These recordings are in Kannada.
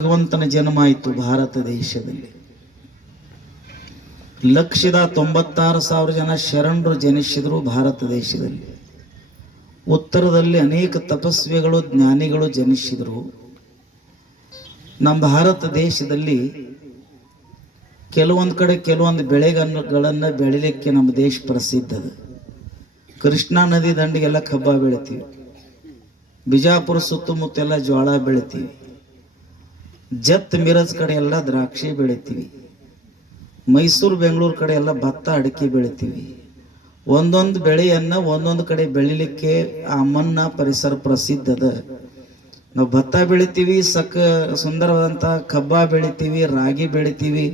ಭಗವಂತನ ಜನ್ಮ ಆಯಿತು ಭಾರತ ದೇಶದಲ್ಲಿ. 1,96,000 ಜನ ಶರಣರು ಜನಿಸಿದ್ರು ಭಾರತ ದೇಶದಲ್ಲಿ. ಉತ್ತರದಲ್ಲಿ ಅನೇಕ ತಪಸ್ವಿಗಳು ಜ್ಞಾನಿಗಳು ಜನಿಸಿದರು. ನಮ್ಮ ಭಾರತ ದೇಶದಲ್ಲಿ ಕೆಲವೊಂದು ಕಡೆ ಕೆಲವೊಂದು ಬೆಳೆಗಳನ್ನು ಬೆಳಿಲಿಕ್ಕೆ ನಮ್ಮ ದೇಶ ಪ್ರಸಿದ್ಧ ಅದ. ಕೃಷ್ಣಾ ನದಿ ದಂಡಿಗೆಲ್ಲ ಕಬ್ಬ ಬೆಳಿತೀವಿ, ಬಿಜಾಪುರ ಸುತ್ತಮುತ್ತ ಎಲ್ಲ ಜೋಳ ಬೆಳಿತೀವಿ, ಜತ್ ಮಿರಜ್ ಕಡೆ ಎಲ್ಲ ದ್ರಾಕ್ಷಿ ಬೆಳಿತೀವಿ, ಮೈಸೂರು ಬೆಂಗಳೂರು ಕಡೆ ಎಲ್ಲ ಭತ್ತ ಅಡಿಕೆ ಬೆಳಿತೀವಿ. ಒಂದೊಂದು ಬೆಳೆಯನ್ನ ಒಂದೊಂದು ಕಡೆ ಬೆಳಿಲಿಕ್ಕೆ ಆ ಮಣ್ಣ ಪರಿಸರ ಪ್ರಸಿದ್ಧ ಅದ. ನಾವು ಭತ್ತ ಬೆಳಿತೀವಿ, ಸುಂದರವಾದಂಥ ಕಬ್ಬ ಬೆಳಿತೀವಿ, ರಾಗಿ ಬೆಳಿತೀವಿ,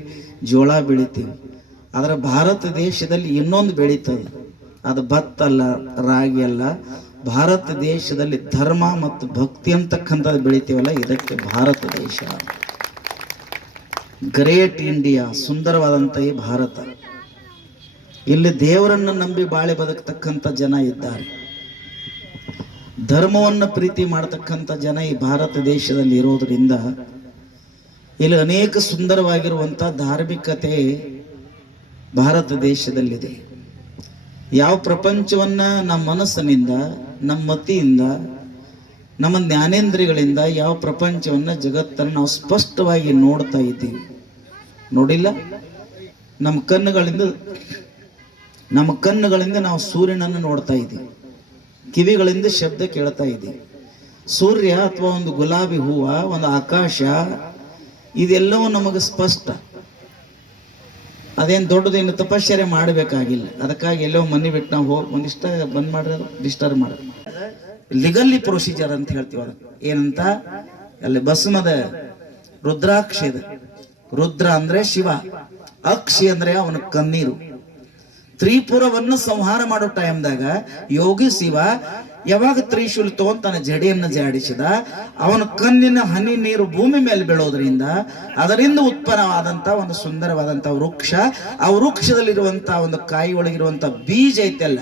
ಜೋಳ ಬೆಳಿತೀವಿ. ಆದರೆ ಭಾರತ ದೇಶದಲ್ಲಿ ಇನ್ನೊಂದು ಬೆಳೀತದೆ, ಅದು ಭತ್ತ ಅಲ್ಲ, ರಾಗಿ ಅಲ್ಲ. ಭಾರತ ದೇಶದಲ್ಲಿ ಧರ್ಮ ಮತ್ತು ಭಕ್ತಿ ಅಂತಕ್ಕಂಥದ್ದು ಬೆಳಿತೀವಲ್ಲ, ಇದಕ್ಕೆ ಭಾರತ ದೇಶ. ಗ್ರೇಟ್ ಇಂಡಿಯಾ, ಸುಂದರವಾದಂಥ ಈ ಭಾರತ. ಇಲ್ಲಿ ದೇವರನ್ನು ನಂಬಿ ಬಾಳೆ ಬದುಕತಕ್ಕಂಥ ಜನ ಇದ್ದಾರೆ, ಧರ್ಮವನ್ನು ಪ್ರೀತಿ ಮಾಡತಕ್ಕಂಥ ಜನ ಈ ಭಾರತ ದೇಶದಲ್ಲಿ ಇರೋದ್ರಿಂದ ಇಲ್ಲಿ ಅನೇಕ ಸುಂದರವಾಗಿರುವಂಥ ಧಾರ್ಮಿಕತೆ ಭಾರತ ದೇಶದಲ್ಲಿದೆ. ಯಾವ ಪ್ರಪಂಚವನ್ನ ನಮ್ಮ ಮನಸ್ಸಿನಿಂದ, ನಮ್ಮ ಮತಿಯಿಂದ, ನಮ್ಮ ಜ್ಞಾನೇಂದ್ರಿಯಗಳಿಂದ ಯಾವ ಪ್ರಪಂಚವನ್ನ, ಜಗತ್ತನ್ನು ನಾವು ಸ್ಪಷ್ಟವಾಗಿ ನೋಡ್ತಾ ಇದ್ದೀವಿ. ನೋಡಿಲ್ಲ? ನಮ್ಮ ಕಣ್ಣುಗಳಿಂದ ನಾವು ಸೂರ್ಯನನ್ನು ನೋಡ್ತಾ ಇದ್ದೀವಿ, ಕಿವಿಗಳಿಂದ ಶಬ್ದ ಕೇಳ್ತಾ ಇದ್ದೀವಿ. ಸೂರ್ಯ ಅಥವಾ ಒಂದು ಗುಲಾಬಿ ಹೂವ, ಒಂದು ಆಕಾಶ, ಇದೆಲ್ಲವೂ ನಮಗೆ ಸ್ಪಷ್ಟ. ಅದೇನು ದೊಡ್ಡದೇನು ತಪಶ್ಚರ್ಯ ಮಾಡಬೇಕಾಗಿಲ್ಲ. ಅದಕ್ಕಾಗಿ ಎಲ್ಲೋ ಮನೆ ಬಿಟ್ಟು ನಾವು ಹೋಗಿ ಒಂದಿಷ್ಟ ಬಂದ್ ಮಾಡ್ರೆ ಡಿಸ್ಟರ್ಬ್ ಮಾಡ ಲೀಗಲ್ಲಿ ಪ್ರೊಸೀಜರ್ ಅಂತ ಹೇಳ್ತೀವಿ. ಅದಕ್ಕೆ ಏನಂತ, ಅಲ್ಲಿ ಭಸ್ಮದ ರುದ್ರಾಕ್ಷಿ ಇದೆ. ರುದ್ರ ಅಂದ್ರೆ ಶಿವ, ಅಕ್ಷಿ ಅಂದ್ರೆ ಅವನ ಕಣ್ಣೀರು. ತ್ರಿಪುರವನ್ನು ಸಂಹಾರ ಮಾಡೋ ಟೈಮ್ದಾಗ ಯೋಗಿ ಶಿವ ಯಾವಾಗ ತ್ರಿಶೂಲ್ ತನ್ನ ಜಡೆಯನ್ನು ಜಾಡಿಸಿದ, ಅವನ ಕಣ್ಣಿನ ಹನಿ ನೀರು ಭೂಮಿ ಮೇಲೆ ಬೀಳೋದ್ರಿಂದ ಅದರಿಂದ ಉತ್ಪನ್ನವಾದಂತ ಒಂದು ಸುಂದರವಾದಂತ ವೃಕ್ಷ. ಆ ವೃಕ್ಷದಲ್ಲಿರುವಂತ ಒಂದು ಕಾಯಿ ಒಳಗಿರುವಂತ ಬೀಜ ಐತೆಲ್ಲ,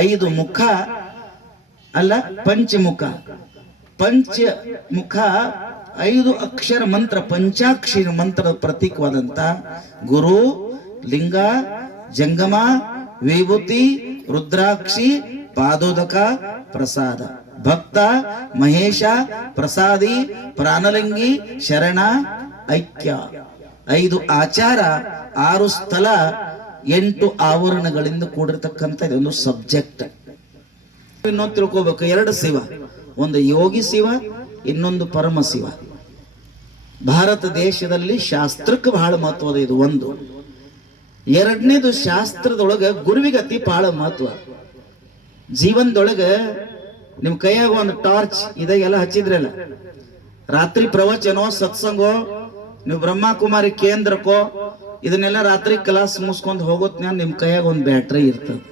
5 ಮುಖ ಅಲ್ಲ, ಪಂಚಮುಖ. 5 ಅಕ್ಷರ ಮಂತ್ರ, ಪಂಚಾಕ್ಷರ ಮಂತ್ರದ ಪ್ರತೀಕವಾದಂತ ಗುರು, ಲಿಂಗ, ಜಂಗಮ, ವಿಭೂತಿ, ರುದ್ರಾಕ್ಷಿ, ಪಾದೋದಕ, ಪ್ರಸಾದ, ಭಕ್ತ, ಮಹೇಶ, ಪ್ರಸಾದಿ, ಪ್ರಾಣಲಿಂಗಿ, ಶರಣ, ಐಕ್ಯ. 5 ಆಚಾರ, 6 ಸ್ಥಳ, 8 ಆವರಣಗಳಿಂದ ಕೂಡಿರ್ತಕ್ಕಂಥ ಇದೊಂದು ಸಬ್ಜೆಕ್ಟ್. ಇನ್ನೊಂದು ತಿಳ್ಕೋಬೇಕು, 2 ಶಿವ, ಒಂದು ಯೋಗಿ ಶಿವ, ಇನ್ನೊಂದು ಪರಮ ಶಿವ. ಭಾರತ ದೇಶದಲ್ಲಿ ಶಾಸ್ತ್ರಕ್ಕೆ ಬಹಳ ಮಹತ್ವದ ಇದು ಒಂದು. 2ನೇದು, ಶಾಸ್ತ್ರದೊಳಗ ಗುರುವಿಗೆ ಅತಿ ಬಹಳ ಮಹತ್ವ. ಜೀವನದೊಳಗ ನಿಮ್ ಕೈಯಾಗ ಒಂದು ಟಾರ್ಚ್ ಇದಾಗೆಲ್ಲ ಹಚ್ಚಿದ್ರಲ್ಲ, ರಾತ್ರಿ ಪ್ರವಚನೋ ಸತ್ಸಂಗೋ, ನೀವು ಬ್ರಹ್ಮಕುಮಾರಿ ಕೇಂದ್ರಕ್ಕೋ ಇದನ್ನೆಲ್ಲ ರಾತ್ರಿ ಕ್ಲಾಸ್ ಮುಗಿಸ್ಕೊಂಡು ಹೋಗೋತ್ನ್ಯಾಗ ನಿಮ್ ಕೈಯಾಗ ಒಂದು ಬ್ಯಾಟ್ರಿ ಇರ್ತದೆ.